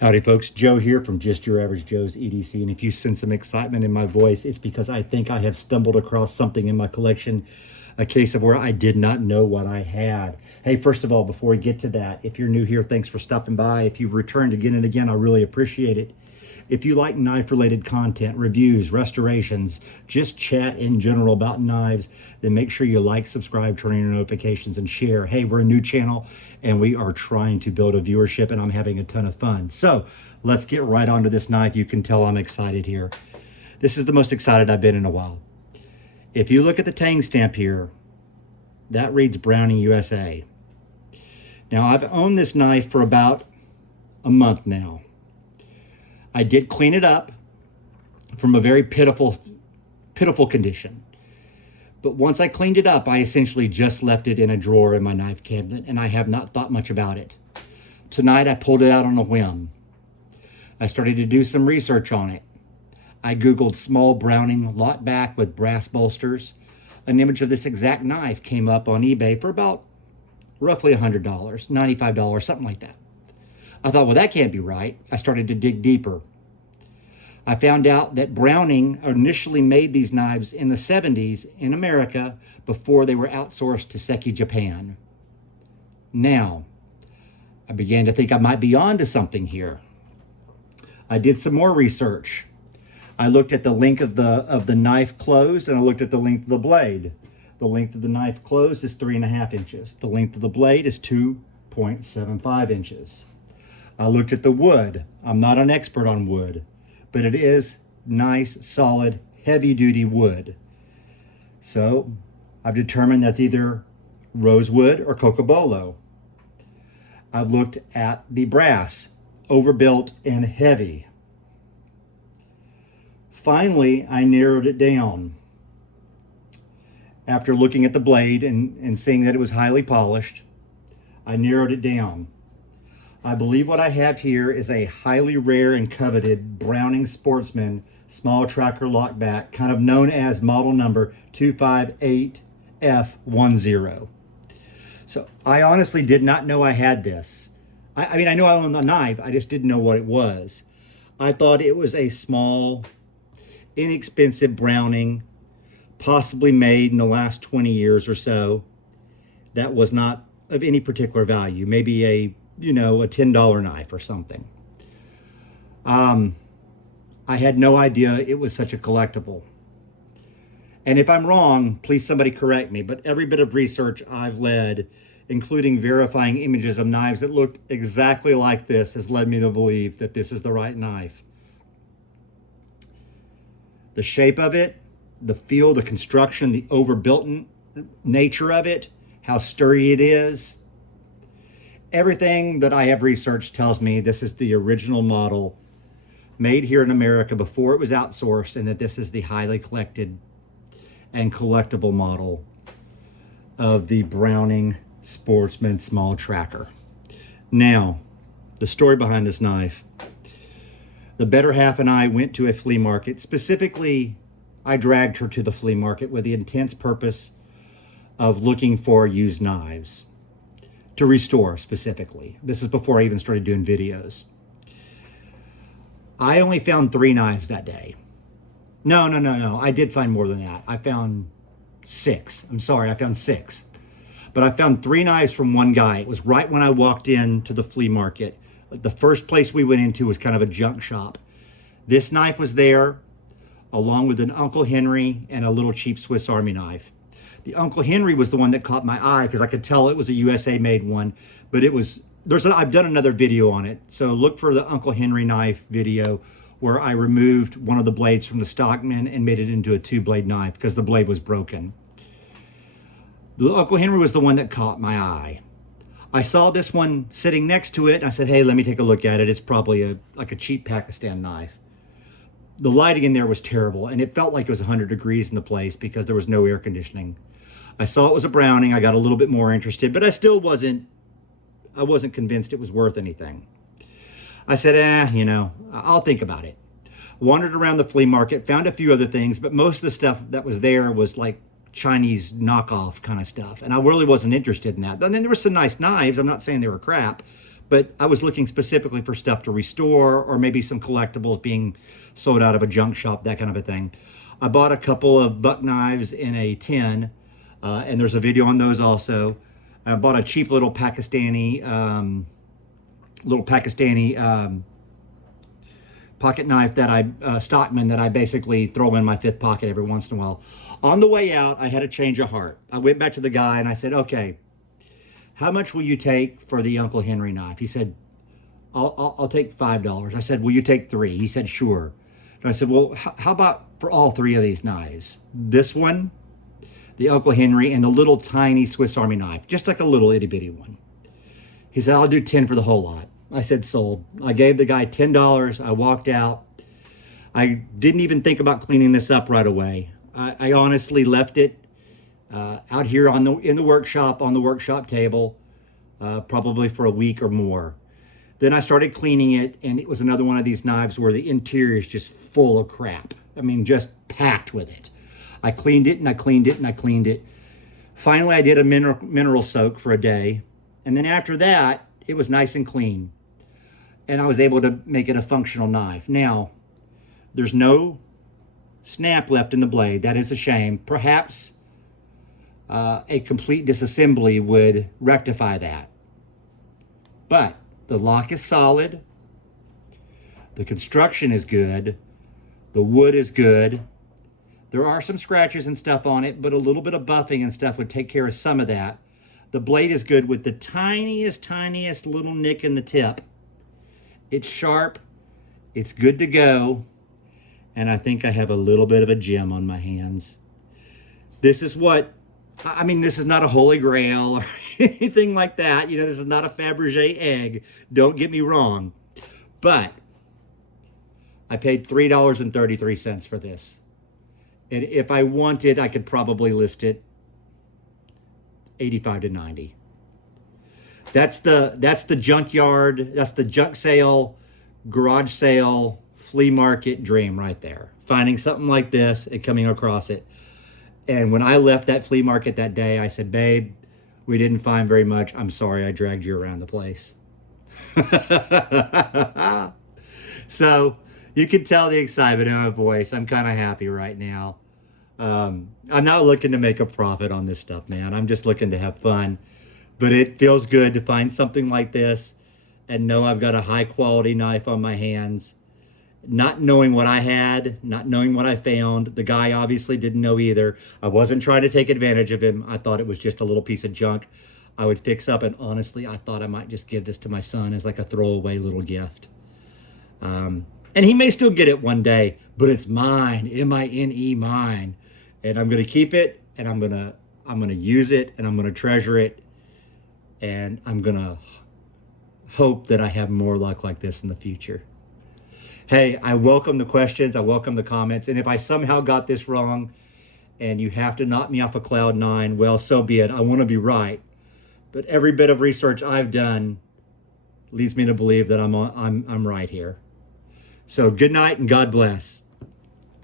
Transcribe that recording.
Howdy, folks. Joe here from Just Your Average Joe's EDC. And if you sense some excitement in my voice, it's because I think I have stumbled across something in my collection, a case of where I did not know what I had. Hey, first of all, before we get to that, if you're new here, thanks for stopping by. If you've returned again and again, I really appreciate it. If you like knife-related content, reviews, restorations, just chat in general about knives, then make sure you like, subscribe, turn on your notifications, and share. Hey, we're a new channel, and we are trying to build a viewership, and I'm having a ton of fun. So let's get right onto this knife. You can tell I'm excited here. This is the most excited I've been in a while. If you look at the tang stamp here, that reads Browning USA. Now, I've owned this knife for about a month now. I did clean it up from a very pitiful condition. But once I cleaned it up, I essentially just left it in a drawer in my knife cabinet, and I have not thought much about it. Tonight, I pulled it out on a whim. I started to do some research on it. I Googled small Browning Lockback with brass bolsters. An image of this exact knife came up on eBay for about roughly $100, $95, something like that. I thought, well, that can't be right. I started to dig deeper. I found out that Browning initially made these knives in the 70s in America before they were outsourced to Seki, Japan. Now, I began to think I might be onto something here. I did some more research. I looked at the length of the knife closed, and I looked at the length of the blade. The length of the knife closed is 3.5 inches. The length of the blade is 2.75 inches. I looked at the wood. I'm not an expert on wood, but it is nice, solid, heavy-duty wood. So I've determined that's either rosewood or cocobolo. I've looked at the brass, overbuilt and heavy. Finally, I narrowed it down. After looking at the blade and seeing that it was highly polished, I narrowed it down. I believe what I have here is a highly rare and coveted Browning Sportsman small tracker lockback, kind of known as model number 258F10. So I honestly did not know I had this. I mean, I know I own the knife, I just didn't know what it was. I thought it was a small, inexpensive Browning, possibly made in the last 20 years or so, that was not of any particular value. Maybe a $10 knife or something. I had no idea it was such a collectible. And if I'm wrong, please somebody correct me, but every bit of research I've led, including verifying images of knives that looked exactly like this, has led me to believe that this is the right knife. The shape of it, the feel, the construction, the overbuilt nature of it, how sturdy it is. Everything that I have researched tells me this is the original model made here in America before it was outsourced, and that this is the highly collected and collectible model of the Browning Sportsman small tracker. Now, the story behind this knife. The better half and I went to a flea market. Specifically, I dragged her to the flea market with the intense purpose of looking for used knives. To restore specifically. This is before I even started doing videos. I only found 3 knives that day. No. I did find more than that. I found 6. I'm sorry, I found 6. But I found 3 knives from one guy. It was right when I walked into the flea market. The first place we went into was kind of a junk shop. This knife was there, along with an Uncle Henry and a little cheap Swiss Army knife. The Uncle Henry was the one that caught my eye because I could tell it was a USA made one, but I've done another video on it. So look for the Uncle Henry knife video where I removed one of the blades from the Stockman and made it into a 2-blade knife because the blade was broken. The Uncle Henry was the one that caught my eye. I saw this one sitting next to it and I said, hey, let me take a look at it. It's probably like a cheap Pakistan knife. The lighting in there was terrible, and it felt like it was 100 degrees in the place because there was no air conditioning. I saw it was a Browning. I got a little bit more interested, but I still wasn't convinced it was worth anything. I said, I'll think about it. Wandered around the flea market, found a few other things, but most of the stuff that was there was like Chinese knockoff kind of stuff. And I really wasn't interested in that. And then there were some nice knives. I'm not saying they were crap, but I was looking specifically for stuff to restore or maybe some collectibles being sold out of a junk shop, that kind of a thing. I bought a couple of buck knives in a tin, and there's a video on those also. I bought a cheap little Pakistani pocket knife that Stockman, that I basically throw in my fifth pocket every once in a while. On the way out, I had a change of heart. I went back to the guy and I said, okay, how much will you take for the Uncle Henry knife? He said, I'll take $5. I said, will you take 3? He said, sure. And I said, well, how about for all 3 of these knives? This one, the Uncle Henry, and the little tiny Swiss Army knife, just like a little itty bitty one. He said, I'll do 10 for the whole lot. I said, sold. I gave the guy $10. I walked out. I didn't even think about cleaning this up right away. I honestly left it out here in the workshop, on the workshop table, probably for a week or more. Then I started cleaning it, and it was another one of these knives where the interior is just full of crap. I mean, just packed with it. I cleaned it, and I cleaned it, and I cleaned it. Finally, I did a mineral soak for a day. And then after that, it was nice and clean. And I was able to make it a functional knife. Now, there's no snap left in the blade. That is a shame. Perhaps a complete disassembly would rectify that. But the lock is solid. The construction is good. The wood is good. There are some scratches and stuff on it, but a little bit of buffing and stuff would take care of some of that. The blade is good with the tiniest little nick in the tip. It's sharp. It's good to go. And I think I have a little bit of a gem on my hands. This is what, I mean, this is not a holy grail or anything like that. You know, this is not a Fabergé egg. Don't get me wrong. But I paid $3.33 for this. And if I wanted, I could probably list it 85 to 90. That's the junkyard, that's the junk sale, garage sale, flea market dream right there. Finding something like this and coming across it. And when I left that flea market that day, I said, babe, we didn't find very much. I'm sorry I dragged you around the place. So you can tell the excitement in my voice. I'm kind of happy right now. I'm not looking to make a profit on this stuff, man. I'm just looking to have fun. But it feels good to find something like this and know I've got a high quality knife on my hands. Not knowing what I had, not knowing what I found. The guy obviously didn't know either. I wasn't trying to take advantage of him. I thought it was just a little piece of junk I would fix up. And honestly, I thought I might just give this to my son as like a throwaway little gift. And he may still get it one day, but it's mine, M-I-N-E, mine. And I'm going to keep it, and I'm going to use it, and I'm going to treasure it. And I'm going to hope that I have more luck like this in the future. Hey, I welcome the questions. I welcome the comments. And if I somehow got this wrong and you have to knock me off of cloud 9, well, so be it. I want to be right. But every bit of research I've done leads me to believe that I'm right here. So good night and God bless.